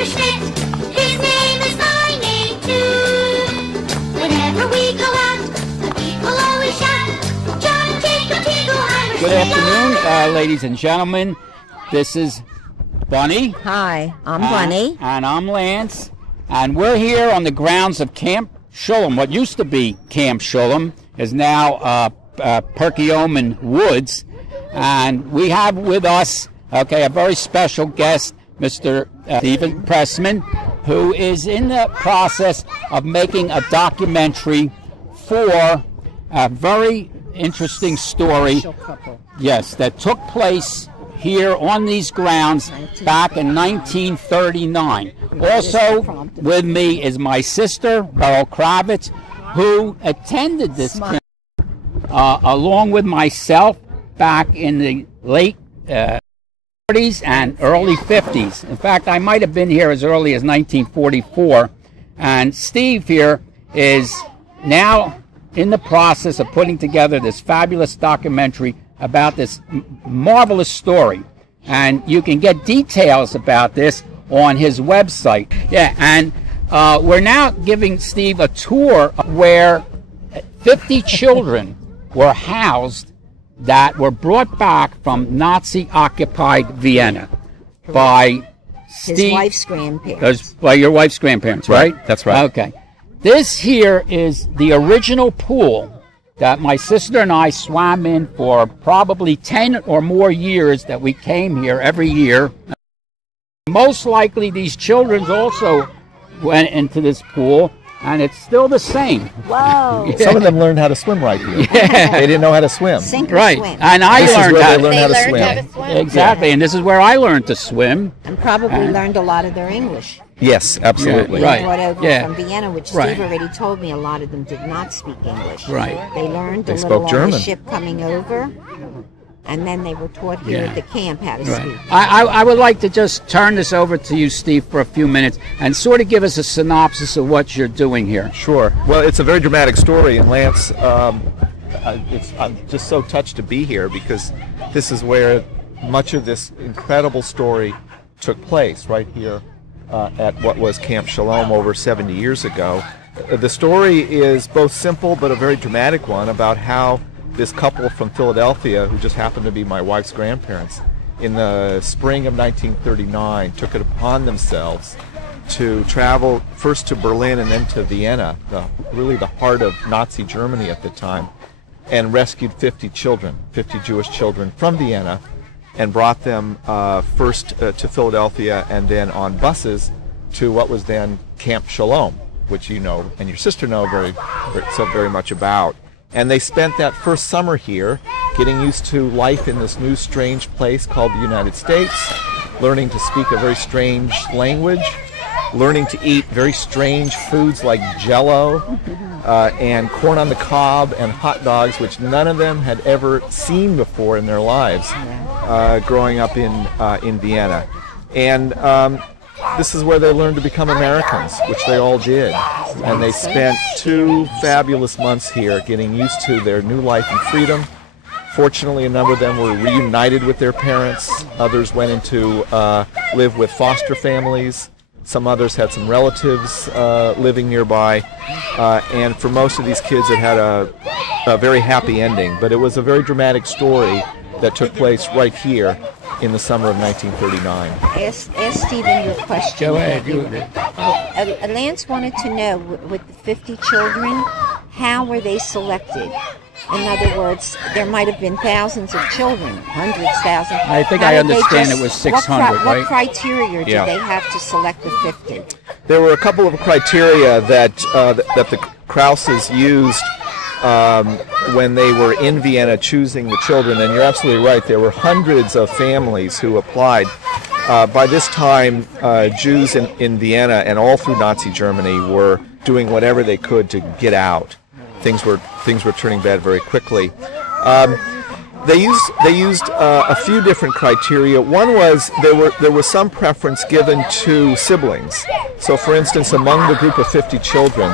His name is my name too. Whenever we go out, the people always shout, John Jacob Eagleheimer. Good afternoon, ladies and gentlemen. This is Bunny. Hi, I'm Bunny. And I'm Lance. And we're here on the grounds of Camp Sholom. What used to be Camp Sholom is now Perkiomen Woods. And we have with us, a very special guest, Mr. Steven Pressman, who is in the process of making a documentary for a very interesting story. Yes, that took place here on these grounds back in 1939. Also with me is my sister, Beryl Kraus, who attended this camp along with myself back in the late 40s and early 50s. In fact, I might have been here as early as 1944. And Steve here is now in the process of putting together this fabulous documentary about this marvelous story. And you can get details about this on his website. Yeah, and we're now giving Steve a tour where 50 children were housed that were brought back from Nazi-occupied Vienna by Steve. His wife's grandparents. By your wife's grandparents, right? That's right. Okay. This here is the original pool that my sister and I swam in for probably 10 or more years that we came here every year. Most likely these children also went into this pool, and it's still the same. Whoa. Yeah. Some of them learned how to swim right here. Yeah. They didn't know how to swim. Sink or Right. swim. And I This is learned where how they learn how to swim. Exactly, and this is where I learned to swim. And probably learned a lot of their English. Yes, absolutely. Yeah, right. Brought over Yeah. from Vienna, which Right. Steve already told me a lot of them did not speak English. Right. They learned They a spoke little on German. the ship coming over, and then they were taught here Yeah. at the camp how to Right. speak. I would like to just turn this over to you, Steve, for a few minutes and sort of give us a synopsis of what you're doing here. Sure. Well, it's a very dramatic story, and Lance, I'm just so touched to be here because this is where much of this incredible story took place, right here at what was Camp Sholom over 70 years ago. The story is both simple but a very dramatic one about how this couple from Philadelphia, who just happened to be my wife's grandparents, in the spring of 1939 took it upon themselves to travel first to Berlin and then to Vienna, really the heart of Nazi Germany at the time, and rescued 50 children, 50 Jewish children from Vienna, and brought them first to Philadelphia and then on buses to what was then Camp Sholom, which you know and your sister know very much about. And they spent that first summer here getting used to life in this new strange place called the United States, learning to speak a very strange language, learning to eat very strange foods like Jell-O and corn on the cob and hot dogs, which none of them had ever seen before in their lives growing up in Vienna. And this is where they learned to become Americans, which they all did. And they spent 2 fabulous months here getting used to their new life and freedom. Fortunately, a number of them were reunited with their parents. Others went into live with foster families. Some others had some relatives living nearby. And for most of these kids, it had a very happy ending. But it was a very dramatic story that took place right here in the summer of 1939. Ask Stephen your question. Go ahead. Lance wanted to know, with the 50 children, how were they selected? In other words, there might have been thousands of children, hundreds, thousands. I think How I did they understand it was 600, what right? criteria did Yeah. they have to select the 50? There were a couple of criteria that the Krauses used when they were in Vienna choosing the children, and you're absolutely right, there were hundreds of families who applied. By this time, Jews in Vienna and all through Nazi Germany were doing whatever they could to get out. Things were turning bad very quickly. They used a few different criteria. One was there was some preference given to siblings. So, for instance, among the group of 50 children,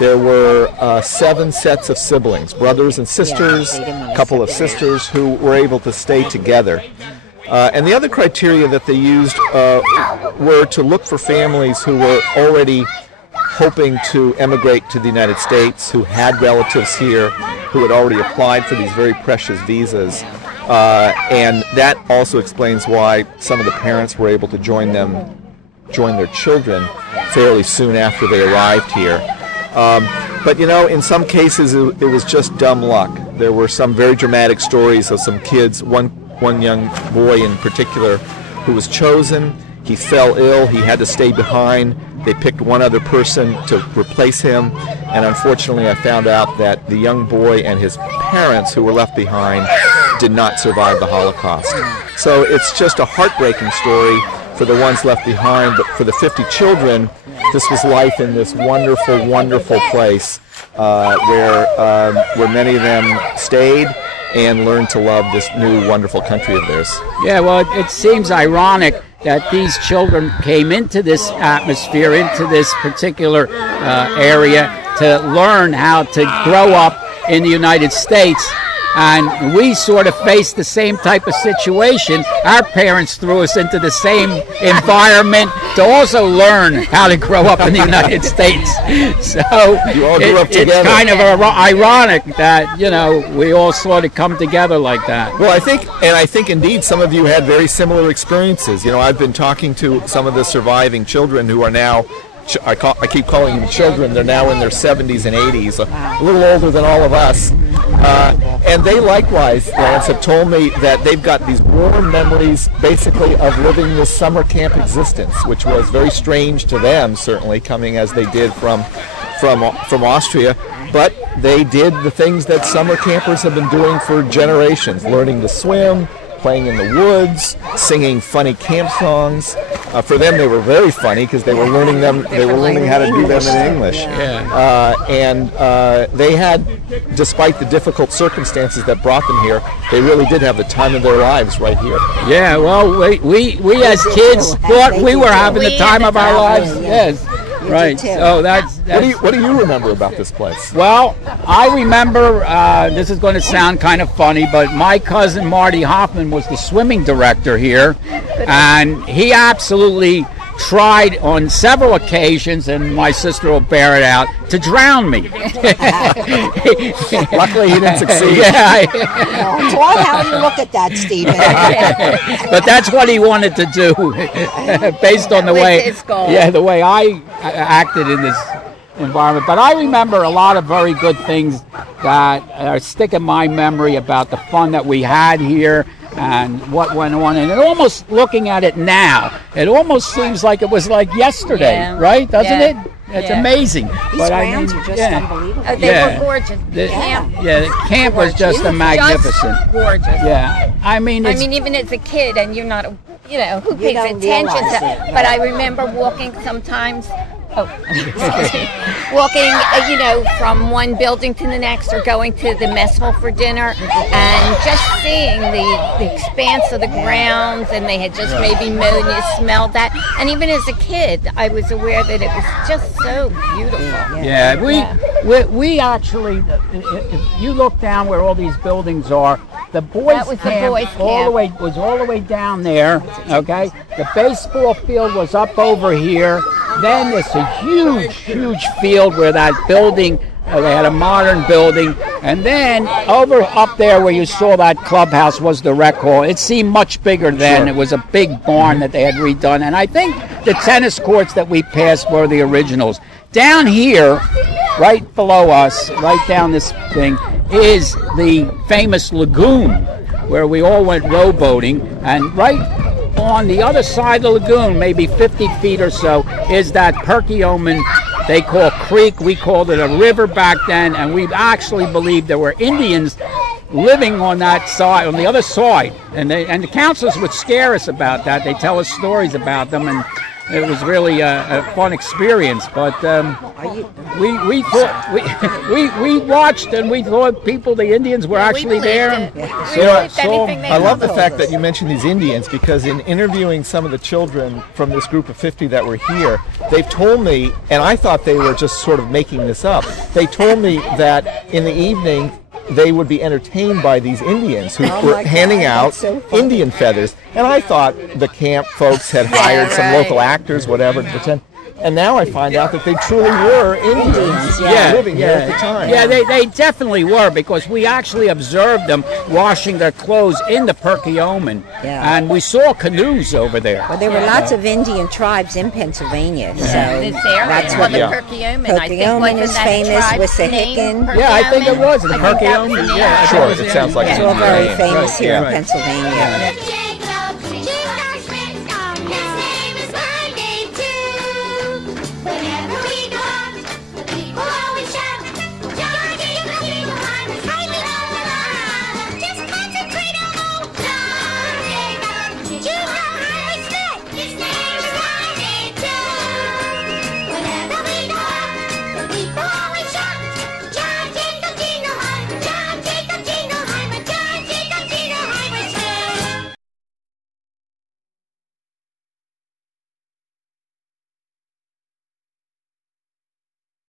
there were 7 sets of siblings, brothers and sisters, a couple of sisters who were able to stay together. And the other criteria that they used were to look for families who were already hoping to emigrate to the United States, who had relatives here, who had already applied for these very precious visas. And that also explains why some of the parents were able to join their children fairly soon after they arrived here. But in some cases it was just dumb luck. There were some very dramatic stories of some kids, one young boy in particular who was chosen. He fell ill, he had to stay behind. They picked one other person to replace him, and unfortunately I found out that the young boy and his parents who were left behind did not survive the Holocaust. So it's just a heartbreaking story for the ones left behind, but for the 50 children, this was life in this wonderful, wonderful place where many of them stayed and learned to love this new wonderful country of theirs. Yeah, well, it seems ironic that these children came into this atmosphere, into this particular area to learn how to grow up in the United States. And we sort of faced the same type of situation. Our parents threw us into the same environment to also learn how to grow up in the United States. So you all grew up together. It's kind of ironic that, we all sort of come together like that. Well, I think indeed some of you had very similar experiences. I've been talking to some of the surviving children who are now, I keep calling them children, they're now in their 70s and 80s, a little older than all of us. And they likewise, Lance, have told me that they've got these warm memories basically of living this summer camp existence, which was very strange to them, certainly, coming as they did from Austria. But they did the things that summer campers have been doing for generations, learning to swim, playing in the woods, singing funny camp songs. For them, they were very funny because they were learning them. They were learning how to do them in English. Yeah. And they had, despite the difficult circumstances that brought them here, they really did have the time of their lives right here. Yeah. Well, we as kids thought we were having the time of our lives. Yes. Right. So that's what do you remember about this place? Well, I remember, this is going to sound kind of funny, but my cousin Marty Hoffman was the swimming director here, and he absolutely tried on several occasions, and my sister will bear it out, to drown me. Luckily he didn't succeed. Yeah. It's odd how you look at that, Steven. But that's what he wanted to do, based on the way I acted in this environment. But I remember a lot of very good things that stick in my memory about the fun that we had here and what went on. And it almost, looking at it now, it almost seems like it was like yesterday, right? Doesn't it? It's amazing. These grounds are just unbelievable. Oh, they were gorgeous. The camp was just magnificent. Just gorgeous. Yeah. I mean, even as a kid, and you're not, who pays attention to. But I remember walking sometimes. Walking, from one building to the next, or going to the mess hall for dinner, and just seeing the expanse of the grounds, and they had just maybe mowed, and you smelled that. And even as a kid, I was aware that it was just so beautiful. Yeah, we actually, if you look down where all these buildings are, the boys' camp was all the way down there. Okay, the baseball field was up over here. Then there's a huge field where that building, they had a modern building, and then up there where you saw that clubhouse was the rec hall. It seemed much bigger then. It was a big barn that they had redone, and I think the tennis courts that we passed were the originals. Down here, right below us, right down this thing, is the famous lagoon where we all went rowboating, and right on the other side of the lagoon, maybe 50 feet or so, is that Perkiomen they call creek. We called it a river back then, and we actually believed there were Indians living on that side, on the other side. And the counselors would scare us about that. They tell us stories about them, and it was really a fun experience. But we thought we watched, and we thought the Indians were actually there. I love the fact that you mentioned these Indians, because in interviewing some of the children from this group of 50 that were here, they've told me, and I thought they were just sort of making this up, they told me that in the evening, they would be entertained by these Indians who Oh were my God, handing out that's so funny. Indian feathers. And I thought the camp folks had hired some right. local actors, whatever, to pretend. And now I find out that they truly were Indians living here at the time. Yeah, they definitely were, because we actually observed them washing their clothes in the Perkiomen, and we saw canoes over there. Well, there were lots of Indian tribes in Pennsylvania, so This area, that's well, what the Yeah. Perkiomen, I think, Perkiomen wasn't is that famous tribe's with the name, Hicken. Yeah, I think it was the I think that was Perkiomen. the name. Yeah, Sure, it sounds like it's an all Indian very name. famous here Yeah. in Pennsylvania.